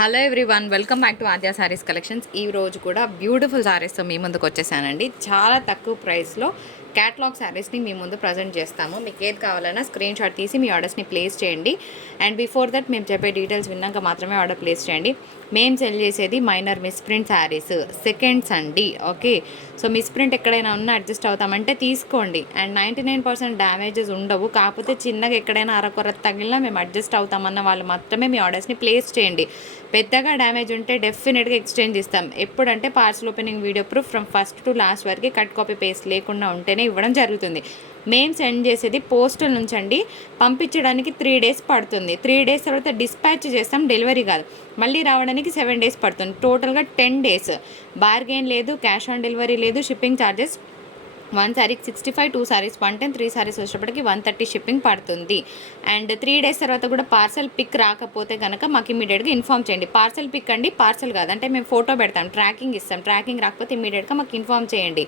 Hello everyone, welcome back to Aadya saris collections. ఈ రోజు కూడా బ్యూటిఫుల్ సారీస్తో మీ ముందుకు వచ్చేసానండి. చాలా తక్కువ ప్రైస్లో క్యాటలాగ్ శారీస్ని మీ ముందు ప్రజెంట్ చేస్తాము. మీకు ఏది కావాలన్నా స్క్రీన్ షాట్ తీసి మీ ఆర్డర్స్ని ప్లేస్ చేయండి. అండ్ బిఫోర్ దట్ మేము చెప్పే డీటెయిల్స్ విన్నాక మాత్రమే ఆర్డర్ ప్లేస్ చేయండి. మేము సెల్ చేసేది మైనర్ మిస్ప్రింట్ శారీస్, సెకండ్స్ అండి. ఓకే, సో మిస్ప్రింట్ ఎక్కడైనా ఉన్నా అడ్జస్ట్ అవుతామంటే తీసుకోండి. అండ్ 99% డ్యామేజెస్ ఉండవు. కాకపోతే చిన్నగా ఎక్కడైనా అరకొర తగిలినా మేము అడ్జస్ట్ అవుతామన్న వాళ్ళు మాత్రమే మీ ఆర్డర్స్ని ప్లేస్ చేయండి. పెద్దగా డ్యామేజ్ ఉంటే డెఫినెట్గా ఎక్స్చేంజ్ ఇస్తాం. ఎప్పుడంటే parcel opening video proof from first to last వరకు కట్ కాపీ పేస్ట్ లేకుండా ఉంటేనే ఇవ్వడం జరుగుతుంది. మేము సెండ్ చేసేది పోస్టల్ నుంచి అండి. పంపించడానికి 3 days పడుతుంది. 3 days తర్వాత డిస్పాచ్ చేస్తాం, డెలివరీ కాదు. మళ్ళీ రావడానికి 7 days పడుతుంది. టోటల్గా 10 days. బార్గెన్ లేదు, క్యాష్ ఆన్ డెలివరీ లేదు, షిప్పింగ్ ఛార్జెస్ 1 శారీకి 65, 2 శారీస్ 110, 3 శారీస్ వచ్చేటప్పటికి 130 షిప్పింగ్ పడుతుంది. అండ్ 3 days తర్వాత కూడా పార్సల్ పిక్ రాకపోతే కనుక మాకు ఇమీడియట్గా ఇన్ఫామ్ చేయండి. పార్సల్ పిక్ అండి, పార్సల్ కాదు. అంటే మేము ఫోటో పెడతాం, ట్రాకింగ్ ఇస్తాం. ట్రాకింగ్ రాకపోతే ఇమీడియట్గా మాకు ఇన్ఫామ్ చేయండి.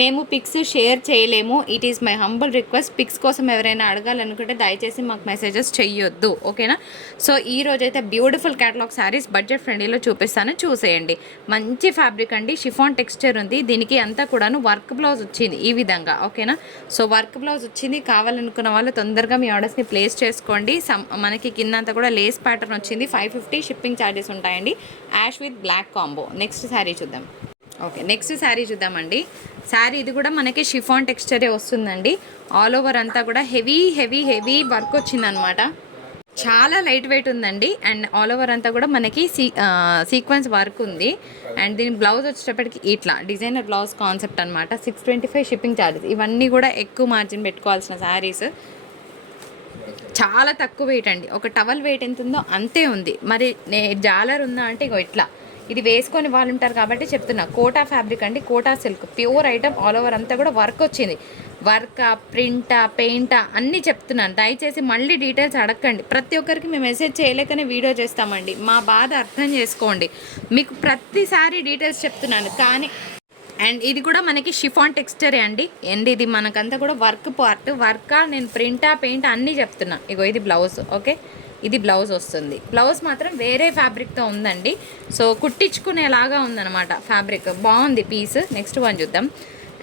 మేము పిక్స్ షేర్ చేయలేము. It is my humble request. Pics కోసం ఎవరైనా అడగాలనుకుంటే దయచేసి మాకు మెసేజెస్ చెయ్యొద్దు, ఓకేనా? సో ఈ రోజైతే బ్యూటిఫుల్ క్యాటలాగ్ శారీస్ బడ్జెట్ ఫ్రెండ్లీలో చూపిస్తాను, చూసేయండి. మంచి ఫ్యాబ్రిక్ అండి, షిఫాన్ టెక్స్చర్ ఉంది. దీనికి అంతా కూడాను వర్క్ బ్లౌజ్ వచ్చింది ఈ విధంగా, ఓకేనా? సో వర్క్ బ్లౌజ్ వచ్చింది. కావాలనుకున్న వాళ్ళు తొందరగా మీ ఆర్డర్స్ని ప్లేస్ చేసుకోండి. మనకి కిందంతా కూడా లేస్ ప్యాటర్న్ వచ్చింది. 550 షిప్పింగ్ ఛార్జెస్ ఉంటాయండి. Ash with black combo. Next sari చూద్దాం. ఓకే, నెక్స్ట్ శారీ చూద్దామండి. శారీ ఇది కూడా మనకి షిఫాన్ టెక్స్చరే వస్తుందండి. ఆల్ ఓవర్ అంతా కూడా హెవీ హెవీ హెవీ వర్క్ వచ్చిందనమాట. చాలా లైట్ వెయిట్ ఉందండి. అండ్ ఆల్ ఓవర్ అంతా కూడా మనకి సీక్వెన్స్ వర్క్ ఉంది. అండ్ దీని బ్లౌజ్ వచ్చేటప్పటికి ఇట్లా డిజైనర్ బ్లౌజ్ కాన్సెప్ట్ అనమాట. 625 షిప్పింగ్ ఛార్జెస్. ఇవన్నీ కూడా ఎక్కువ మార్జిన్ పెట్టుకోవాల్సిన శారీస్. చాలా తక్కువ వెయిట్ అండి. ఒక టవల్ వెయిట్ ఎంత ఉందో అంతే ఉంది. మరి జాలర్ ఉందా అంటే ఇగో ఇట్లా. ఇది వేసుకొని వాళ్ళు ఉంటారు కాబట్టి చెప్తున్నా. కోటా ఫ్యాబ్రిక్ అండి, Kota silk, pure item. All over అంతా కూడా వర్క్ వచ్చింది. వర్కా, ప్రింటా, పెయింటా అన్నీ చెప్తున్నాను. దయచేసి మళ్ళీ డీటెయిల్స్ అడగండి. ప్రతి ఒక్కరికి మేము మెసేజ్ చేయలేకనే వీడియో చేస్తామండి. మా బాధ అర్థం చేసుకోండి. మీకు ప్రతిసారి డీటెయిల్స్ చెప్తున్నాను కానీ. అండ్ ఇది కూడా మనకి షిఫాన్ టెక్స్చరే అండి. అండ్ ఇది మనకంతా కూడా వర్క్ పార్ట్. వర్కా, నేను ప్రింటా, పెయింటా అన్నీ చెప్తున్నా. ఇగో ఇది బ్లౌజ్, ఓకే? ఇది బ్లౌజ్ వస్తుంది. బ్లౌజ్ మాత్రం వేరే ఫ్యాబ్రిక్తో ఉందండి. సో కుట్టించుకునేలాగా ఉందన్నమాట ఫ్యాబ్రిక్. బాగుంది పీస్. నెక్స్ట్ వన్ చూద్దాం.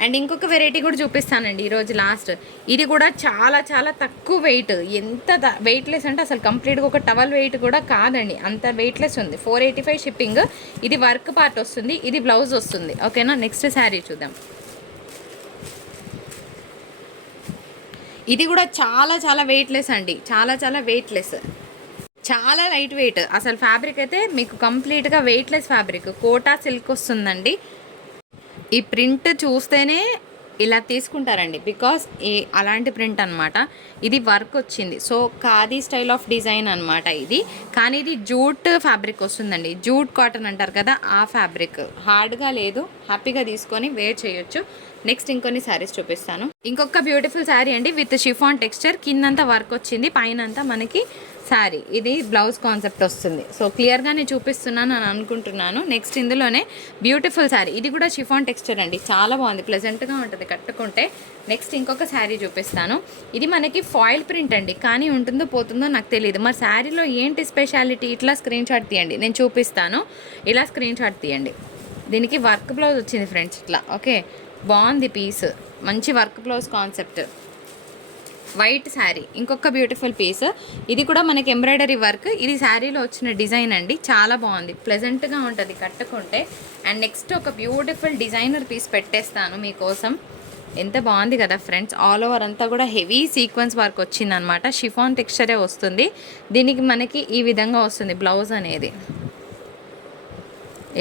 అండ్ ఇంకొక వెరైటీ కూడా చూపిస్తానండి ఈరోజు లాస్ట్. ఇది కూడా చాలా చాలా తక్కువ వెయిట్. ఎంత వెయిట్లెస్ అంటే అసలు కంప్లీట్గా ఒక టవల్ వెయిట్ కూడా కాదండి, అంత వెయిట్లెస్ ఉంది. 485 షిప్పింగ్. ఇది వర్క్ పార్ట్ వస్తుంది, ఇది బ్లౌజ్ వస్తుంది, ఓకేనా? నెక్స్ట్ శారీ చూద్దాం. ఇది కూడా చాలా చాలా వెయిట్లెస్ అండి, చాలా చాలా వెయిట్లెస్, చాలా లైట్ వెయిట్. అసలు ఫ్యాబ్రిక్ అయితే మీకు కంప్లీట్గా వెయిట్లెస్ ఫ్యాబ్రిక్. కోటా సిల్క్ వస్తుందండి. ఈ ప్రింట్ చూస్తేనే ఇలా తీసుకుంటారండి, బికాస్ అలాంటి ప్రింట్ అనమాట. ఇది వర్క్ వచ్చింది. So khadi style of design అనమాట ఇది. కానీ ఇది జూట్ ఫ్యాబ్రిక్ వస్తుందండి. జూట్ కాటన్ అంటారు కదా, ఆ ఫ్యాబ్రిక్. హార్డ్గా లేదు, హ్యాపీగా తీసుకొని వేర్ చేయొచ్చు. నెక్స్ట్ ఇంకొన్ని శారీస్ చూపిస్తాను. ఇంకొక బ్యూటిఫుల్ శారీ అండి విత్ షిఫాన్ టెక్స్చర్. కిందంతా వర్క్ వచ్చింది, పైన అంతా మనకి శారీ. ఇది బ్లౌజ్ కాన్సెప్ట్ వస్తుంది. సో క్లియర్గానే చూపిస్తున్నాను అని అనుకుంటున్నాను. నెక్స్ట్ ఇందులోనే బ్యూటిఫుల్ శారీ. ఇది కూడా షిఫాన్ టెక్స్చర్ అండి, చాలా బాగుంది, ప్లెజెంట్గా ఉంటుంది కట్టుకుంటే. నెక్స్ట్ ఇంకొక శారీ చూపిస్తాను. ఇది మనకి ఫాయిల్ ప్రింట్ అండి, కానీ ఉంటుందో పోతుందో నాకు తెలియదు. మరి శారీలో ఏంటి స్పెషాలిటీ? ఇట్లా స్క్రీన్ షాట్ తీయండి, నేను చూపిస్తాను. ఇలా స్క్రీన్ షాట్ తీయండి. దీనికి వర్క్ బ్లౌజ్ వచ్చింది ఫ్రెండ్స్, ఇట్లా, ఓకే? బాగుంది పీస్, మంచి work blouse concept. White sari. ఇంకొక బ్యూటిఫుల్ పీస్. ఇది కూడా మనకి ఎంబ్రాయిడరీ వర్క్. ఇది శారీలో వచ్చిన డిజైన్ అండి, చాలా బాగుంది, ప్లెజెంట్గా ఉంటుంది కట్టుకుంటే. అండ్ నెక్స్ట్ ఒక బ్యూటిఫుల్ డిజైనర్ పీస్ పెట్టేస్తాను మీకోసం. ఎంత బాగుంది కదా ఫ్రెండ్స్. ఆల్ ఓవర్ అంతా కూడా హెవీ సీక్వెన్స్ వర్క్ వచ్చిందనమాట. షిఫాన్ టెక్స్చరే వస్తుంది. దీనికి మనకి ఈ విధంగా వస్తుంది బ్లౌజ్ అనేది,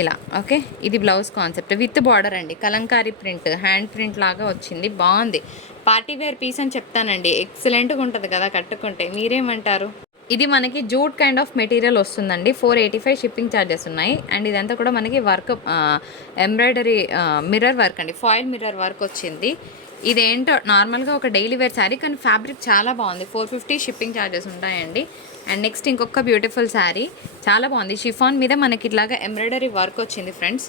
ఇలా, ఓకే? ఇది బ్లౌజ్ కాన్సెప్ట్ విత్ బార్డర్ అండి. కలంకారీ ప్రింట్, హ్యాండ్ ప్రింట్ లాగా వచ్చింది, బాగుంది. పార్టీ వేర్ పీస్ అని చెప్తానండి. ఎక్సలెంట్గా ఉంటుంది కదా కట్టుకుంటే, మీరేమంటారు? ఇది మనకి జూట్ కైండ్ ఆఫ్ మెటీరియల్ వస్తుందండి. 485 షిప్పింగ్ ఛార్జెస్ ఉన్నాయి. అండ్ ఇదంతా కూడా మనకి వర్క్ ఎంబ్రాయిడరీ మిర్రర్ వర్క్ అండి, ఫాయిల్ మిర్రర్ వర్క్ వచ్చింది. ఇదేంటో నార్మల్గా ఒక డైలీ వేర్ శారీ, కానీ ఫ్యాబ్రిక్ చాలా బాగుంది. 450 షిప్పింగ్ ఛార్జెస్ ఉంటాయండి. అండ్ నెక్స్ట్ ఇంకొక బ్యూటిఫుల్ శారీ, చాలా బాగుంది. షిఫాన్ మీద మనకి ఇట్లాగా ఎంబ్రాయిడరీ వర్క్ వచ్చింది ఫ్రెండ్స్.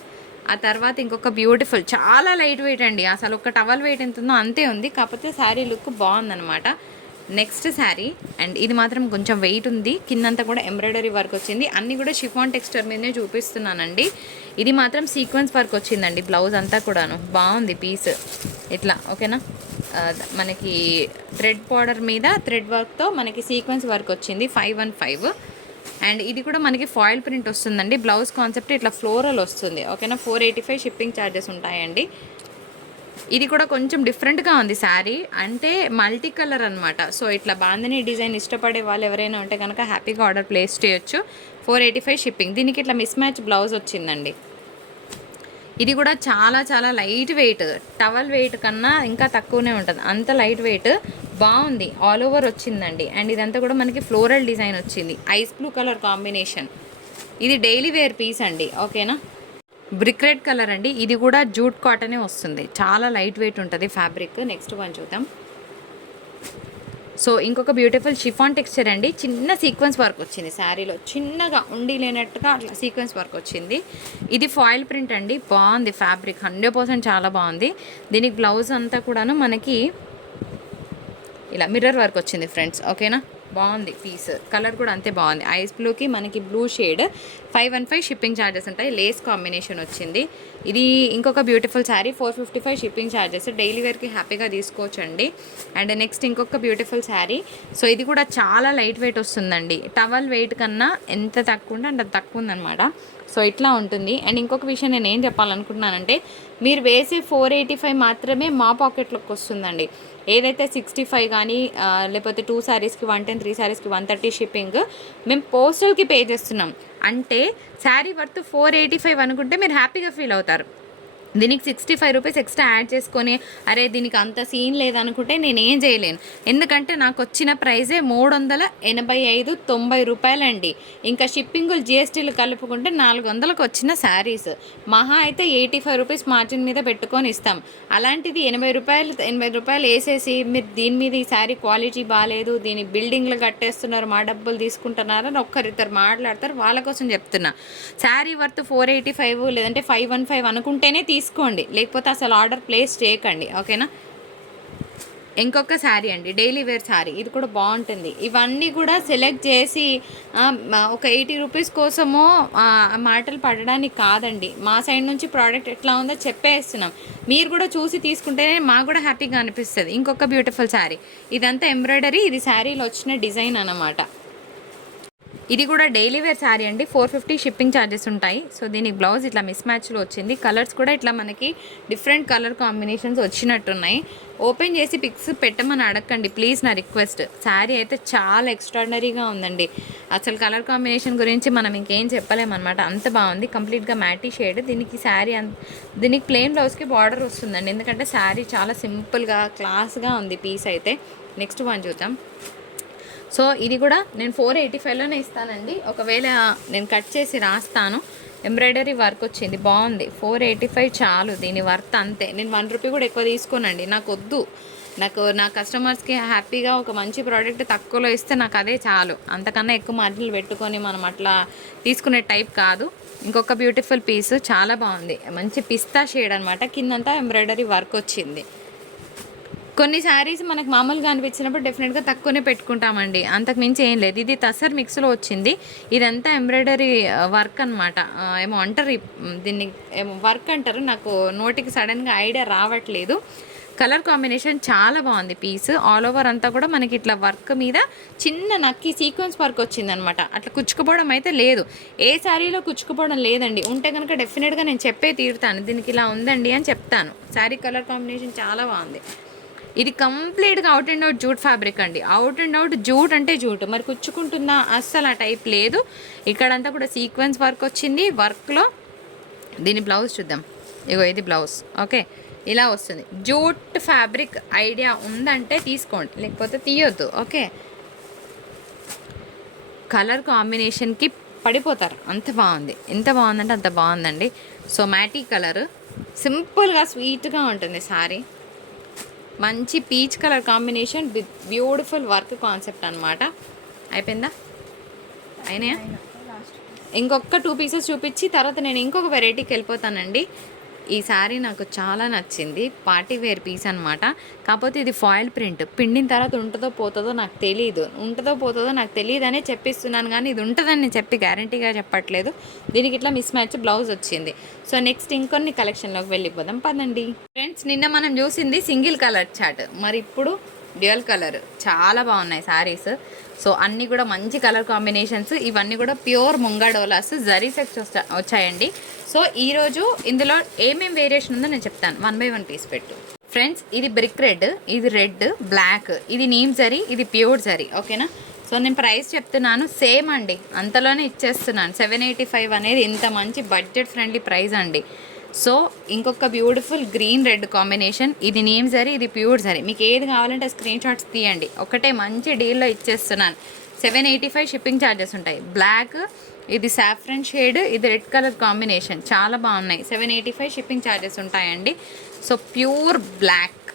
ఆ తర్వాత ఇంకొక బ్యూటిఫుల్, చాలా లైట్ వెయిట్ అండి. అసలు ఒక టవల్ వెయిట్ ఎంత ఉందో అంతే ఉంది, కాకపోతే శారీ లుక్ బాగుందనమాట. నెక్స్ట్ శారీ, అండ్ ఇది మాత్రం కొంచెం వెయిట్ ఉంది, కిందంతా కూడా ఎంబ్రాయిడరీ వర్క్ వచ్చింది, అన్నీ కూడా షిఫాన్ టెక్స్చర్ మీదనే చూపిస్తున్నానండి. ఇది మాత్రం సీక్వెన్స్ వర్క్ వచ్చిందండి, బ్లౌజ్ అంతా కూడాను బాగుంది పీస్ ఇట్లా. ఓకేనా, మనకి థ్రెడ్ బార్డర్ మీద థ్రెడ్ వర్క్తో మనకి సీక్వెన్స్ వర్క్ వచ్చింది 515. అండ్ ఇది కూడా మనకి ఫాయిల్ ప్రింట్ వస్తుందండి. బ్లౌజ్ కాన్సెప్ట్ ఇట్లా ఫ్లోరల్ వస్తుంది. ఓకేనా, 485 షిప్పింగ్ ఛార్జెస్ ఉంటాయండి. ఇది కూడా కొంచెం డిఫరెంట్గా ఉంది శారీ, అంటే మల్టీ కలర్ అనమాట. సో ఇట్లా బాందని డిజైన్ ఇష్టపడే వాళ్ళు ఎవరైనా ఉంటే కనుక హ్యాపీగా ఆర్డర్ ప్లేస్ చేయొచ్చు. 485 షిప్పింగ్. దీనికి ఇట్లా మిస్ మ్యాచ్ బ్లౌజ్ వచ్చిందండి. ఇది కూడా చాలా చాలా లైట్ వెయిట్, టవల్ వెయిట్ కన్నా ఇంకా తక్కువనే ఉంటుంది, అంత లైట్ వెయిట్, బాగుంది. ఆల్ ఓవర్ వచ్చిందండి. అండ్ ఇదంతా కూడా మనకి ఫ్లోరల్ డిజైన్ వచ్చింది, ఐస్ బ్లూ కలర్ కాంబినేషన్. ఇది డైలీ వేర్ పీస్ అండి. ఓకేనా, బ్రిక్ రెడ్ కలర్ అండి. ఇది కూడా జూట్ కాటనే వస్తుంది, చాలా లైట్ వెయిట్ ఉంటుంది ఫ్యాబ్రిక్. నెక్స్ట్ వన్ చూద్దాం. సో ఇంకొక బ్యూటిఫుల్ షిఫాన్ టెక్స్చర్ అండి. చిన్న సీక్వెన్స్ వర్క్ వచ్చింది శారీలో, చిన్నగా ఉండి లేనట్టుగా అట్లా సీక్వెన్స్ వర్క్ వచ్చింది. ఇది ఫాయిల్ ప్రింట్ అండి, బాగుంది ఫ్యాబ్రిక్, 100% చాలా బాగుంది. దీనికి బ్లౌజ్ అంతా కూడాను మనకి ఇలా మిర్రర్ వర్క్ వచ్చింది ఫ్రెండ్స్. ఓకేనా, బాగుంది పీస్, కలర్ కూడా అంతే బాగుంది. ఐస్ బ్లూకి మనకి బ్లూ షేడ్, 515 షిప్పింగ్ ఛార్జెస్ ఉంటాయి. లేస్ కాంబినేషన్ వచ్చింది. ఇది ఇంకొక beautiful sari, 455 shipping charges. Daily వేర్కి హ్యాపీగా తీసుకోవచ్చండి. అండ్ నెక్స్ట్ ఇంకొక బ్యూటిఫుల్ శారీ. సో ఇది కూడా చాలా లైట్ వెయిట్ వస్తుందండి, టవల్ వెయిట్ కన్నా ఎంత తక్కువ ఉంటే అంత తక్కువ ఉందన్నమాట. సో ఇట్లా ఉంటుంది. అండ్ ఇంకొక విషయం నేను ఏం చెప్పాలనుకుంటున్నానంటే, మీరు వేసే 485 మాత్రమే మా పాకెట్లోకి వస్తుందండి. ఏదైతే 65 కానీ లేకపోతే 2 శారీస్కి 110, 3 శారీస్కి 130 షిప్పింగ్ మేము పోస్టల్కి పే చేస్తున్నాం. అంటే శారీ వర్త్ 485 అనుకుంటే మీరు హ్యాపీగా ఫీల్ అవుతారు. దీనికి 65 రూపీస్ ఎక్స్ట్రా యాడ్ చేసుకొని అరే దీనికి అంత సీన్ లేదనుకుంటే నేను ఏం చేయలేను. ఎందుకంటే నాకు వచ్చిన ప్రైజే 385 రూపాయలండి. ఇంకా షిప్పింగులు జిఎస్టీలు కలుపుకుంటే 400లకు వచ్చిన శారీస్. మహా అయితే 85 రూపీస్ మార్జిన్ మీద పెట్టుకొని ఇస్తాం. అలాంటిది 80 రూపాయలు వేసేసి మీరు దీని మీద ఈ శారీ క్వాలిటీ బాగాలేదు, దీని బిల్డింగ్లు కట్టేస్తున్నారు, మా డబ్బులు తీసుకుంటున్నారు అని ఒక్కరిద్దరు మాట్లాడతారు. వాళ్ళ కోసం చెప్తున్నా, శారీ వర్త్ 485 లేదంటే 515 అనుకుంటేనే తీసుకోండి, లేకపోతే అసలు ఆర్డర్ ప్లేస్ చేయకండి. ఓకేనా, ఇంకొక శారీ అండి, డైలీ వేర్ శారీ. ఇది కూడా బాగుంటుంది. ఇవన్నీ కూడా సెలెక్ట్ చేసి ఒక 80 రూపీస్ కోసమో మాటలు పడడానికి కాదండి. మా సైడ్ నుంచి ప్రోడక్ట్ ఎట్లా ఉందో చెప్పేస్తున్నాం. మీరు కూడా చూసి తీసుకుంటేనే మాకు కూడా హ్యాపీగా అనిపిస్తుంది. ఇంకొక బ్యూటిఫుల్ శారీ, ఇదంతా ఎంబ్రాయిడరీ, ఇది శారీలో వచ్చిన డిజైన్ అన్నమాట. ఇది కూడా డైలీ వేర్ శారీ అండి, 450 షిప్పింగ్ ఛార్జెస్ ఉంటాయి. సో దీనికి బ్లౌజ్ ఇట్లా మిస్ మ్యాచ్లో వచ్చింది. కలర్స్ కూడా ఇట్లా మనకి డిఫరెంట్ కలర్ కాంబినేషన్స్ వచ్చినట్టున్నాయి. ఓపెన్ చేసి పిక్స్ పెట్టమని అడగండి ప్లీజ్, నా రిక్వెస్ట్. శారీ అయితే చాలా ఎక్స్ట్రాడినరీగా ఉందండి. అసలు కలర్ కాంబినేషన్ గురించి మనం ఇంకేం చెప్పలేమన్నమాట, అంత బాగుంది. కంప్లీట్గా మ్యాటీ షేడ్. దీనికి ప్లెయిన్ బ్లౌజ్కి బార్డర్ వస్తుందండి, ఎందుకంటే శారీ చాలా సింపుల్గా క్లాస్గా ఉంది పీస్ అయితే. నెక్స్ట్ వన్ చూద్దాం. సో ఇది కూడా నేను 485లోనే ఇస్తానండి. ఒకవేళ నేను కట్ చేసి రాస్తాను. ఎంబ్రాయిడరీ వర్క్ వచ్చింది, బాగుంది. 485 చాలు, దీని వర్త్ అంతే. నేను 1 రూపీ కూడా ఎక్కువ తీసుకోనండి, నాకు వద్దు. నా కస్టమర్స్కి హ్యాపీగా ఒక మంచి ప్రోడక్ట్ తక్కువలో ఇస్తే నాకు అదే చాలు. అంతకన్నా ఎక్కువ మార్జిన్లు పెట్టుకొని మనం అట్లా తీసుకునే టైప్ కాదు. ఇంకొక బ్యూటిఫుల్ పీస్, చాలా బాగుంది, మంచి పిస్తా షేడ్ అనమాట. కిందంతా ఎంబ్రాయిడరీ వర్క్ వచ్చింది. కొన్ని శారీస్ మనకు మామూలుగా అనిపించినప్పుడు డెఫినెట్గా తక్కువనే పెట్టుకుంటామండి, అంతకు మించి ఏం లేదు. ఇది తసర్ మిక్స్లో వచ్చింది. ఇదంతా ఎంబ్రాయిడరీ వర్క్ అనమాట. ఏమో అంటారు దీన్ని, ఏమో వర్క్ అంటారు, నాకు నోటికి సడన్గా ఐడియా రావట్లేదు. కలర్ కాంబినేషన్ చాలా బాగుంది పీస్. ఆల్ ఓవర్ అంతా కూడా మనకి ఇట్లా వర్క్ మీద చిన్న నక్కి సీక్వెన్స్ వర్క్ వచ్చిందనమాట. అట్లా కుచ్చుకుపోవడం అయితే లేదు, ఏ శారీలో కుచ్చుకుపోవడం లేదండి. ఉంటే కనుక డెఫినెట్గా నేను చెప్పే తీరుతాను, దీనికి ఇలా ఉందండి అని చెప్తాను. శారీ కలర్ కాంబినేషన్ చాలా బాగుంది. ఇది కంప్లీట్గా out and out jute fabric అండి. అవుట్ అండ్ అవుట్ జూట్ అంటే జూట్, మరి కుచ్చుకుంటుందా అస్సలు ఆ టైప్ లేదు. ఇక్కడంతా కూడా సీక్వెన్స్ వర్క్ వచ్చింది. వర్క్లో దీని బ్లౌజ్ చూద్దాం. ఇగో ఇది బ్లౌజ్. ఓకే, ఇలా వస్తుంది. జూట్ ఫ్యాబ్రిక్ ఐడియా ఉందంటే తీసుకోండి, లేకపోతే తీయొద్దు. ఓకే, కలర్ కాంబినేషన్కి పడిపోతారు, అంత బాగుంది. ఎంత బాగుందంటే అంత బాగుందండి. సో మ్యాటీ కలర్, సింపుల్గా స్వీట్గా ఉంటుంది శారీ. మంచి peach colour combination with beautiful work concept అనమాట. అయిపోయిందా? అయినాయా? ఇంకొక 2 పీసెస్ చూపించి తర్వాత నేను ఇంకొక వెరైటీకి వెళ్ళిపోతానండి. ఈ శారీ నాకు చాలా నచ్చింది. పార్టీ వేర్ పీస్ అనమాట. కాకపోతే ఇది ఫాయిల్ ప్రింట్. పిండిన తర్వాత ఉంటుందో పోతుందో నాకు తెలీదు. ఉంటుందో పోతుందో నాకు తెలియదనే చెప్పిస్తున్నాను, కానీ ఇది ఉంటుందని నేను చెప్పి గ్యారంటీగా చెప్పట్లేదు. దీనికి ఇట్లా మిస్ మ్యాచ్ బ్లౌజ్ వచ్చింది. సో నెక్స్ట్ ఇంకొన్ని కలెక్షన్లోకి వెళ్ళిపోదాం పదండి. ఫ్రెండ్స్, నిన్న మనం చూసింది సింగిల్ కలర్ చార్ట్, మరి ఇప్పుడు డ్యూయల్ కలర్. చాలా బాగున్నాయి శారీస్. సో అన్నీ కూడా మంచి కలర్ కాంబినేషన్స్. ఇవన్నీ కూడా ప్యూర్ ముంగాడోలాస్ జరీ సెట్స్ వచ్చాయండి. సో ఈరోజు ఇందులో ఏమేమి వేరియేషన్ ఉందో నేను చెప్తాను. 1 by 1 పీస్ పెట్టు. ఫ్రెండ్స్, ఇది బ్రిక్ రెడ్, ఇది రెడ్, బ్లాక్, ఇది నీమ్ జరీ, ఇది ప్యూర్ జరీ. ఓకేనా? సో నేను ప్రైస్ చెప్తున్నాను, సేమ్ అండి, అంతలోనే ఇచ్చేస్తున్నాను. 785 అనేది ఇంత మంచి బడ్జెట్ ఫ్రెండ్లీ ప్రైస్ అండి. సో ఇంకొక బ్యూటిఫుల్ గ్రీన్ రెడ్ కాంబినేషన్. ఇది నేమ్ జరీ, ఇది ప్యూర్ జరీ. మీకు ఏది కావాలంటే స్క్రీన్ షాట్స్ తీయండి. ఒకటే మంచి డీల్లో ఇచ్చేస్తున్నాను. 785 షిప్పింగ్ ఛార్జెస్ ఉంటాయి. బ్లాక్, ఇది సాఫ్రన్ షేడ్, ఇది రెడ్ కలర్ కాంబినేషన్. చాలా బాగున్నాయి. 785 షిప్పింగ్ ఛార్జెస్ ఉంటాయండి. So pure black.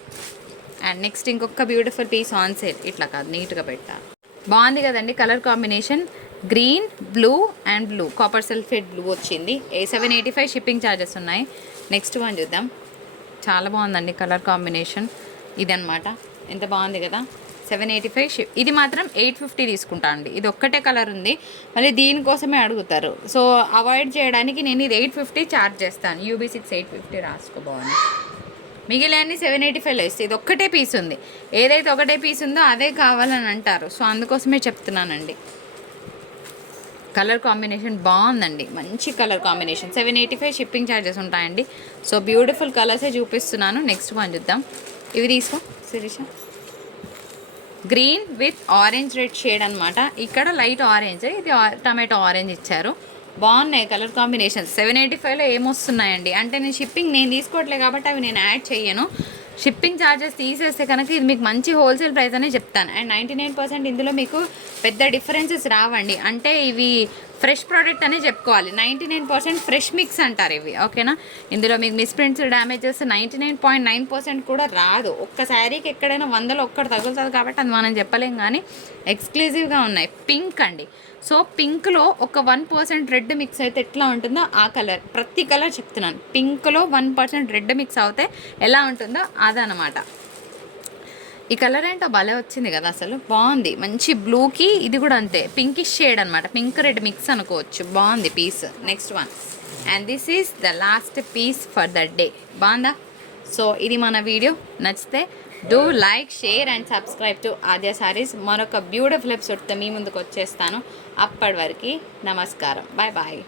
And next ఇంకొక బ్యూటిఫుల్ పీస్ ఆన్ సేల్. ఇట్లా కాదు, నీట్గా పెట్టాలి. బాగుంది కదండి colour combination. Green, blue and blue, copper sulphate blue వచ్చింది. 785 షిప్పింగ్ ఛార్జెస్ ఉన్నాయి. నెక్స్ట్ వన్ చూద్దాం. చాలా బాగుందండి కలర్ కాంబినేషన్. ఇదనమాట. ఎంత బాగుంది కదా. 785 ఇది మాత్రం 850 తీసుకుంటా అండి. ఇది ఒక్కటే కలర్ ఉంది, మళ్ళీ దీనికోసమే అడుగుతారు. సో అవాయిడ్ చేయడానికి నేను ఇది 850 ఛార్జ్ చేస్తాను. UB6 850 రాసుకో. బాగుంది. మిగిలిన 785లో ఇస్తే ఇది ఒక్కటే పీస్ ఉంది. ఏదైతే ఒకటే పీస్ ఉందో అదే కావాలని అంటారు. సో అందుకోసమే చెప్తున్నానండి. కలర్ కాంబినేషన్ బాగుందండి, మంచి కలర్ కాంబినేషన్. 785 షిప్పింగ్ ఛార్జెస్ ఉంటాయండి. సో బ్యూటిఫుల్ కలర్సే చూపిస్తున్నాను. నెక్స్ట్ వన్ చూద్దాం. ఇవి తీసుకో Sirisha. Green with orange red shade అనమాట. ఇక్కడ లైట్ ఆరెంజ్, ఇది టమాటో ఆరెంజ్ ఇచ్చారు. బాగున్నాయి కలర్ కాంబినేషన్స్. 785లో ఏమొస్తున్నాయండి అంటే నేను షిప్పింగ్ నేను తీసుకోవట్లేదు కాబట్టి అవి నేను యాడ్ చేయను. షిప్పింగ్ ఛార్జెస్ తీసేస్తే కనుక ఇది మీకు మంచి హోల్సేల్ ప్రైస్ అనే చెప్తాను. అండ్ 99% ఇందులో మీకు పెద్ద డిఫరెన్సెస్ రావండి. అంటే ఇవి ఫ్రెష్ ప్రోడక్ట్ అనే చెప్పుకోవాలి. 99% ఫ్రెష్ మిక్స్ అంటారు ఇవి. ఓకేనా? ఇందులో మీకు మిస్ప్రింట్స్, డ్యామేజెస్ 99.9% కూడా రాదు. ఒక్క శారీకి ఎక్కడైనా 100లో ఒక్కటి తగులుతుంది కాబట్టి అది మనం చెప్పలేం, కానీ ఎక్స్క్లూజివ్గా ఉన్నాయి. పింక్ అండి. సో పింక్లో ఒక 1% రెడ్ మిక్స్ అయితే ఎట్లా ఉంటుందో ఆ కలర్, ప్రతి కలర్ చెప్తున్నాను. పింక్లో 1% రెడ్ మిక్స్ అవుతే ఎలా ఉంటుందో అదనమాట. ఈ కలర్ ఏంటో భలే వచ్చింది కదా, అసలు బాగుంది. మంచి బ్లూకి ఇది కూడా అంతే, పింకిష్ షేడ్ అనమాట. పింక్ రెడ్ మిక్స్ అనుకోవచ్చు. బాగుంది piece. Next one. And this is the last piece for the day. బాగుందా? సో ఇది మన వీడియో. నచ్చితే do like, share and subscribe to Aadya Sarees. మరొక బ్యూటిఫుల్ ఎపిసోడ్తో మీ ముందుకు వచ్చేస్తాను. అప్పటి వరకు నమస్కారం. Bye bye.